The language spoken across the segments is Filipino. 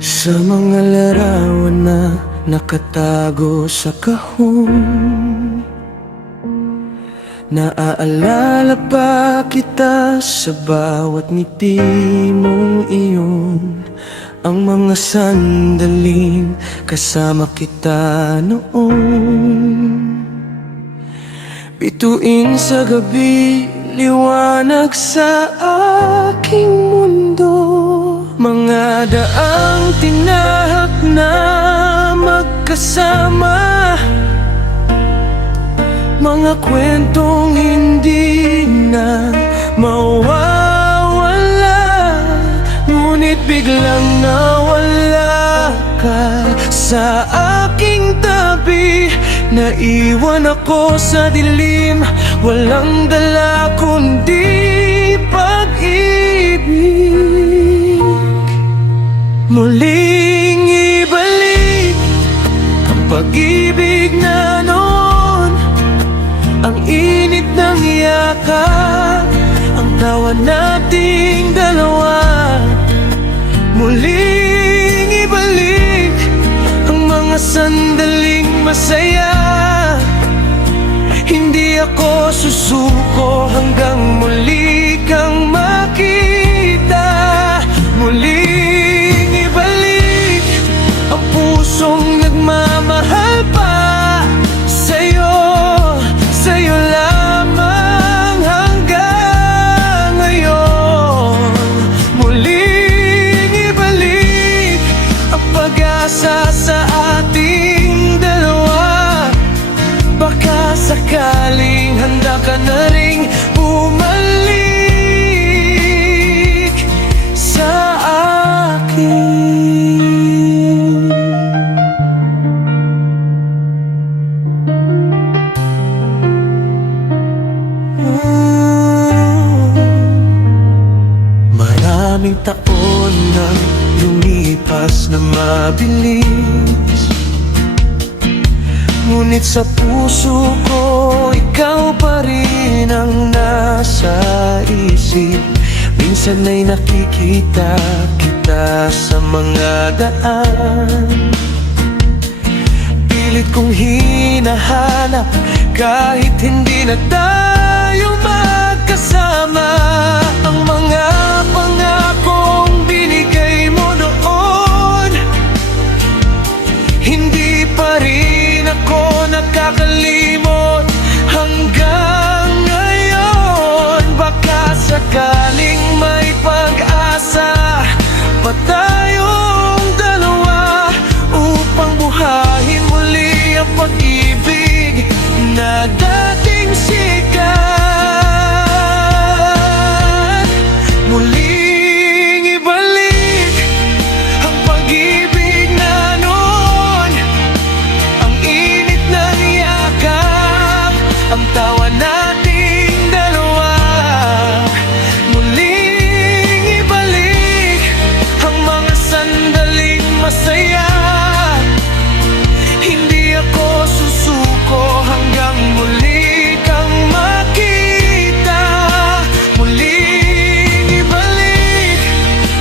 Sa mga larawan na nakatago sa kahon, naaalala pa kita sa bawat ngiti mong iyon. Ang mga sandaling kasama kita noon, bituin sa gabi, liwanag sa aking mundo. Mga daang tinahak na magkasama, mga kwentong hindi na mawawala. Ngunit biglang nawala ka sa aking tabi. Naiwan ako sa dilim, walang dala kundi pag-ibig. Muling ibalik ang pag-ibig na noon, ang init ng yakap, ang tawa nating dalawa. Muling ibalik ang mga sandaling masaya. Hindi ako susuko hanggang muli kang makita. Muling ibalik ang pusong nagmamahal pa sa'yo, sa'yo lamang hanggang ngayon. Muling ibalik ang pag-asa sa ating dalawa. Baka sakaling handa ka na ring bumalik sa akin. Maraming taon na lumipas na mabilis, ngunit sa puso ko, ikaw pa rin ang nasa isip. Minsan ay nakikita kita sa mga daan, pilit kong hinahanap kahit hindi na tayo magkasama. Ang mga pangakong binigay mo noon, hindi pa rin ako nakakalimot hanggang ngayon. Baka sakaling may pag-asa pa tayong dalawa upang buhayin muli ang pag-ibig na dating sikat. Muling ibalik ang pag-ibig na noon, ang init ng yakap, ang tawa nating dalawa. Muling ibalik ang mga sandaling masaya. Hindi ako susuko hanggang muli kang makita. Muling ibalik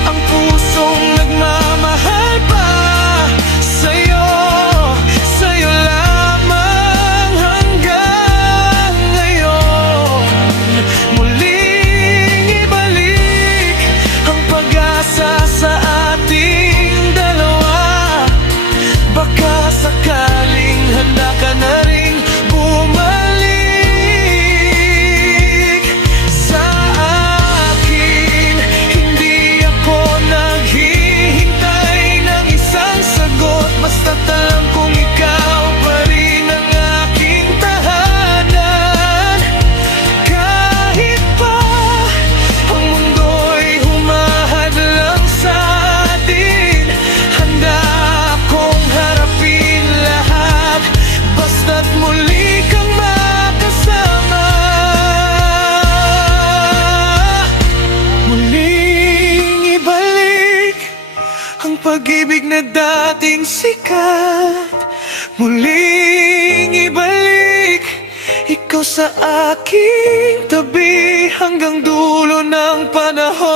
ang pusong nagmamahal pa sa'yo, sa'yo lamang hanggang ngayon. Muling ibalik ang pag-asa sa ating dalawa. Baka sakaling handa ka na ring bumalik sa akin. Hindi ako naghihintay ng isang sagot, basta't alam kong ikaw pa rin ang aking tahanan. Kahit pa ang mundo'y humahadlang sa atin, handa akong harapin lahat, basta't muli kang makasama. Muling ibalik ang pag-ibig na dating sikat. Muling ibalik ikaw sa aking tabi hanggang dulo ng panahon.